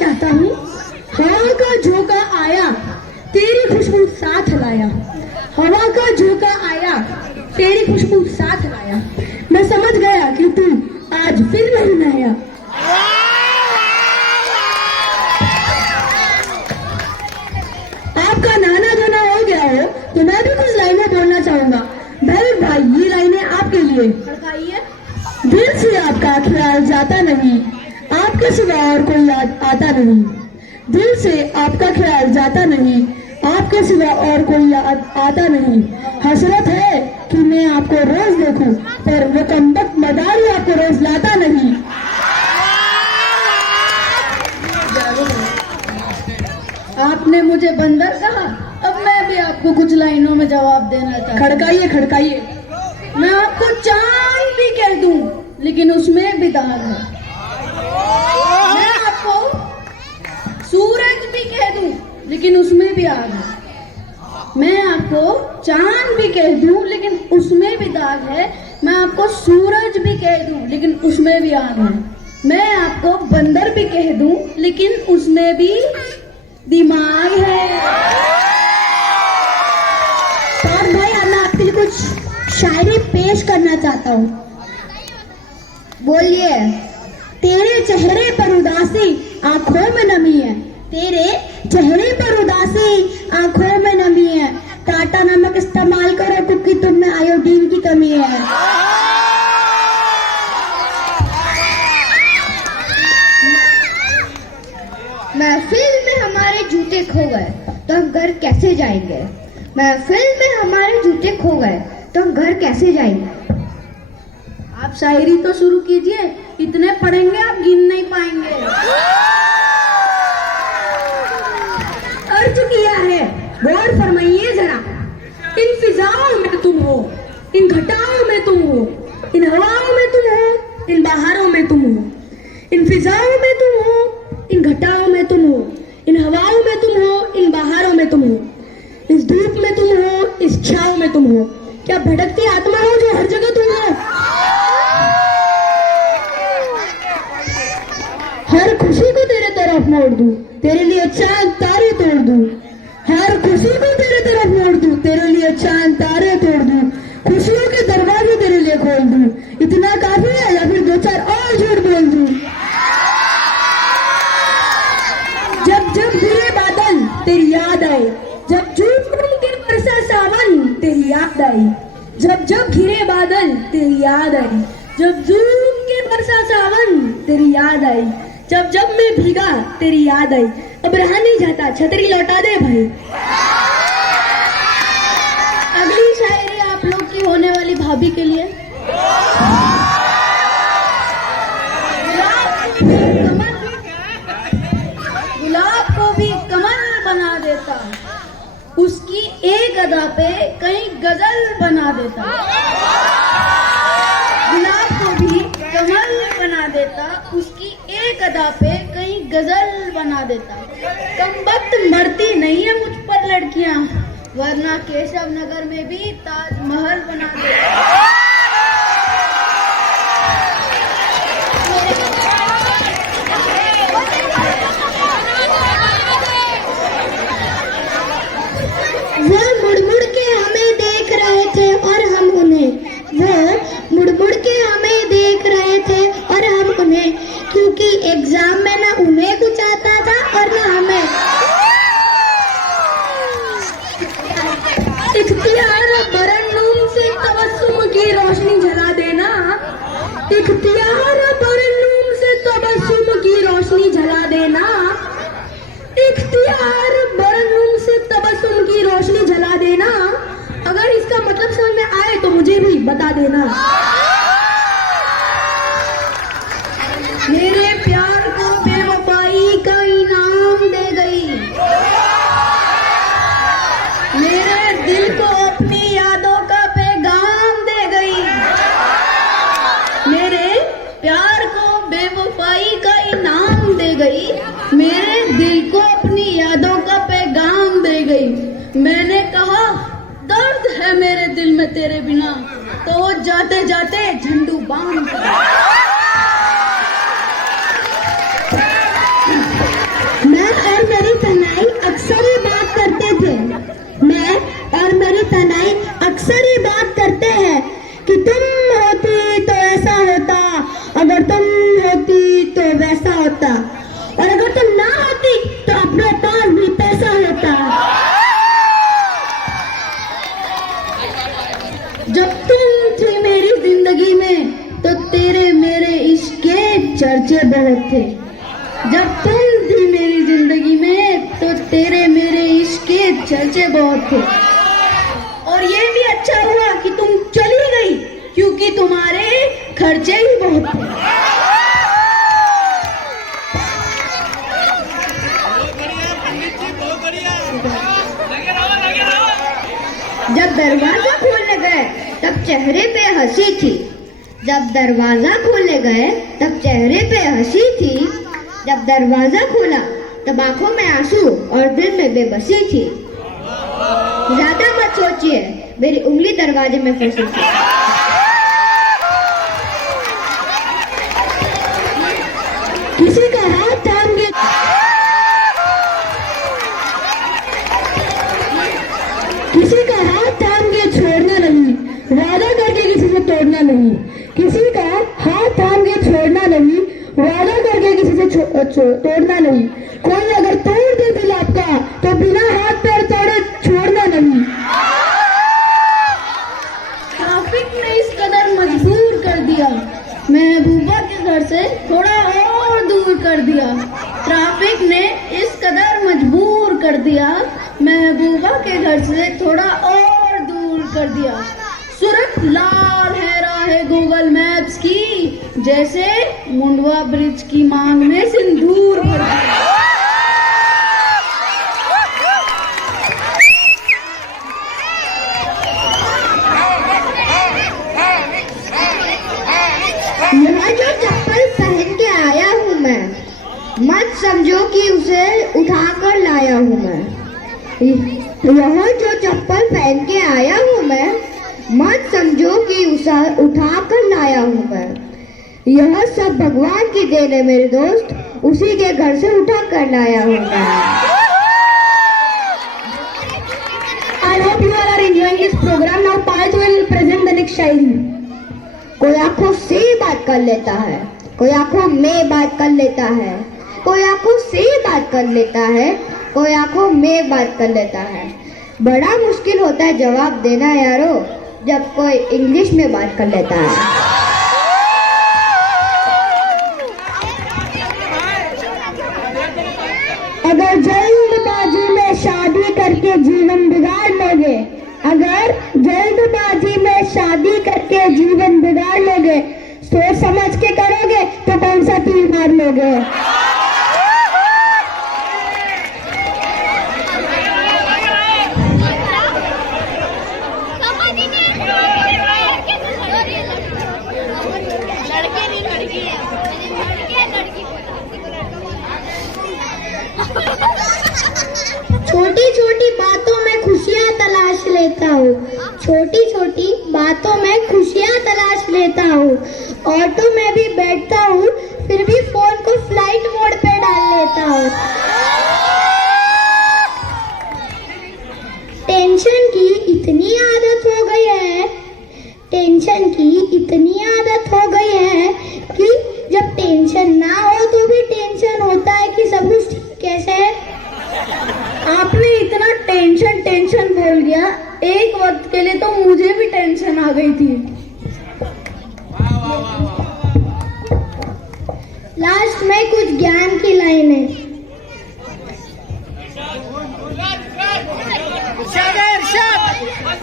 चाहता हूँ। हवा का झोंका आया, तेरी खुशबू साथ लाया। हवा का झोंका आया, तेरी खुशबू साथ लाया। मैं समझ गया कि तू आज फिर नहीं नहाया। आपका नहाना धोना हो गया हो तो मैं भी कुछ लाइनें बोलना चाहूंगा। भाई ये लाइनें आपके लिए। दिल से आपका ख्याल जाता नहीं, आपके सिवा और कोई आता नहीं। दिल से आपका ख्याल जाता नहीं, आपके सिवा और कोई आता नहीं। हसरत है कि मैं आपको रोज देखूं, पर वो कमबख्त मदारी आपको रोज लाता नहीं। आपने मुझे बंदर कहा, अब मैं भी आपको कुछ लाइनों में जवाब देना चाहता हूं। खड़काइए खड़काइए। मैं आपको चांद भी कह दूं, लेकिन उसमें भी दाग है। मैं आपको सूरज भी कह दूं, लेकिन उसमें भी आग है। मैं आपको चांद भी कह दूं, लेकिन उसमें भी दाग है। मैं आपको सूरज भी कह दूं, लेकिन उसमें भी आग है। मैं आपको बंदर भी कह दूं, लेकिन उसमें भी दिमाग है। और भाई मैं आपके लिए कुछ शायरी पेश करना चाहता हूँ। बोलिए। तेरे चेहरे पर उदासी, आंखों में नमी है। तेरे चेहरे पर उदासी, आंखों में नमी है। टाटा नमक इस्तेमाल करो क्योंकि तुम में आयोडीन की कमी है। महफिल में हमारे जूते खो गए तो हम घर कैसे जाएंगे। महफिल में हमारे जूते खो गए तो हम घर कैसे जाएंगे। आप शायरी तो शुरू कीजिए, इतने पढ़ेंगे आप गिन नहीं पाएंगे। अर्ज किया है, गौर फरमाइए जरा। इन फिजाओं में तुम हो, इन घटाओं में तुम हो, इन हवाओं में तुम हो, इन बहारों में तुम हो। इन फिजाओं में तुम हो, इन घटाओं में तुम हो, इन हवाओं में तुम हो, इन बहारों में तुम हो। इस धूप में तुम हो, इस छाव में तुम हो। क्या भटकती आत्मा हो जो हर जगह तुम हो। हर खुशी को तेरे तरफ मोड़ दूं, तेरे लिए चांद तारे तोड़ दूं। हर खुशी को तेरे तरफ मोड़ दूं, तेरे लिए चांद तारे तोड़ दूं। खुशियों के दरवाजे तेरे लिए खोल दूं। इतना काफी है या फिर दो चार और झूठ बोल दूं। जब जब गिरे बादल तेरी याद आए, जब झूठ के बरसा सावन तेरी याद आई। जब जब घिरे बादल तेरी याद आई, जब झूठ के बरसा सावन तेरी याद आई। जब जब मैं भीगा तेरी याद आई। अब रहा नहीं जाता, छतरी लौटा दे भाई। अगली शायरी आप लोग की होने वाली भाभी के लिए। गुलाब को भी कमल बना देता, उसकी एक अदा पे कहीं गजल बना देता। गुलाब को भी कमल बना देता, उसकी एक अदा पे कहीं गजल बना देता। कमबख्त मरती नहीं है मुझ पर लड़कियां, वरना केशव नगर में भी ताजमहल बना देता। वो मुड़ मुड़ के हमें देख रहे थे और हम उन्हें। वो मुड़ मुड़ के हमें देख रहे थे और हम उन्हें, क्योंकि एग्जाम में ना उन्हें कुछ आता था और ना हमें। इख्तियार बरन्नुम से तबस्सुम की रोशनी जला देना। इख्तियार बरन्नुम से तबस्सुम की रोशनी जला देना। इख्तियार बरन्नुम से तबस्सुम की रोशनी जला देना। अगर इसका मतलब समझ में आए तो मुझे भी बता देना। मेरे प्यार को बेवफाई का इनाम दे गई, मेरे दिल को अपनी यादों का पैगाम दे गई। मेरे प्यार को बेवफाई का इनाम दे गई, मेरे दिल को अपनी यादों का पैगाम दे गई। मैंने कहा दर्द है मेरे दिल में तेरे बिना, तो वो जाते जाते झंडू बांध पैसा होता, और अगर तुम ना होती तो अपने पास भी पैसा होता। जब तुम थी मेरी जिंदगी में तो तेरे मेरे इश्क के चर्चे बहुत थे। जब तुम थी मेरी जिंदगी में तो तेरे मेरे इश्क के चर्चे बहुत थे। और ये भी अच्छा हुआ कि तुम चली गई, क्योंकि तुम्हारे खर्चे ही बहुत थे। जब दरवाजा खोलने गए तब चेहरे पे हंसी थी। जब दरवाजा खोलने गए तब चेहरे पे हंसी थी। जब दरवाजा खोला तब आंखों में आंसू और दिल में बेबसी थी। ज्यादा मत सोचिए, मेरी उंगली दरवाजे में फंसी थी। किसी का हाथ थाम के किसी का हाथ थाम के छोड़ना नहीं, वादा करके किसी से तोड़ना नहीं। किसी का हाथ थाम के छोड़ना नहीं, वादा करके किसी से तोड़ना नहीं। कोई अगर तोड़ दे दिल आपका तो बिना हाथ पैर तोड़े छोड़ना नहीं। ट्रैफिक ने इस कदर मजबूर कर दिया, महबूबा के घर से थोड़ा और दूर कर दिया। ट्रैफिक ने इस कदर मजबूर कर दिया, महबूबा के घर से थोड़ा और दूर कर दिया। सूरत लाल है राह गूगल मैप्स की, जैसे मुंडवा ब्रिज की मांग में सिंदूर भर दिया। यहाँ जो चप्पल पहन के आया हूँ मैं, मत समझो कि उसे उठा कर लाया हूँ मैं। यहाँ जो चप्पल पहन के आया हूँ मैं, मत समझो कि उसे उठा कर लाया हूँ मैं। यह सब भगवान की देन है मेरे दोस्त, उसी के घर से उठा कर लाया हूँ मैं। I hope you all are enjoying this program. Now Payat will present the next शायरी। कोई आंखों से बात कर लेता है, कोई आंखों में बात कर लेता है, कोई आंखों से बात कर लेता है, कोई आंखों में बात कर लेता है। बड़ा मुश्किल होता है जवाब देना यारो, जब कोई इंग्लिश में बात कर लेता है। अगर जल्दबाजी में शादी करके जीवन बिगाड़ लोगे, अगर जल्दबाजी में शादी करके जीवन बिगाड़ लोगे, सोच समझ के करोगे तो कौन सा तीर मार लोगे। छोटी छोटी बातों में खुशियाँ तलाश लेता हूँ, छोटी छोटी बातों में खुशियाँ तलाश लेता हूँ। ऑटो में भी बैठता हूँ, फिर भी फोन को फ्लाइट मोड पे डाल लेता हूँ। टेंशन की इतनी आदत हो गई है, टेंशन की इतनी आदत हो गई है कि जब टेंशन ना हो तो भी टेंशन होता है कि सब कुछ कैसे है। आपने इतना टेंशन टेंशन बोल दिया, एक वक्त के लिए तो मुझे भी टेंशन आ गई थी। लास्ट में कुछ ज्ञान की लाइनें।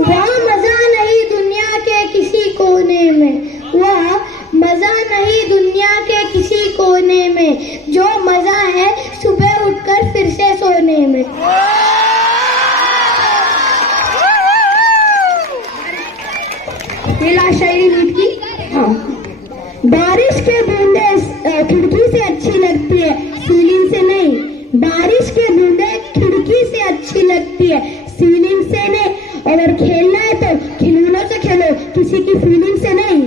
वह मजा नहीं दुनिया के किसी कोने में, वह मजा नहीं दुनिया के किसी कोने में, जो मजा है सुबह उठकर फिर से सोने में। ये लास्ट शायरी लीड की। हाँ, बारिश के बूंदे खिड़की से अच्छी लगती है, सीलिंग से नहीं। बारिश के बूंदे खिड़की से अच्छी लगती है, सीलिंग से नहीं। अगर खेलना है तो खिलौनों से खेलो, किसी की फीलिंग से नहीं।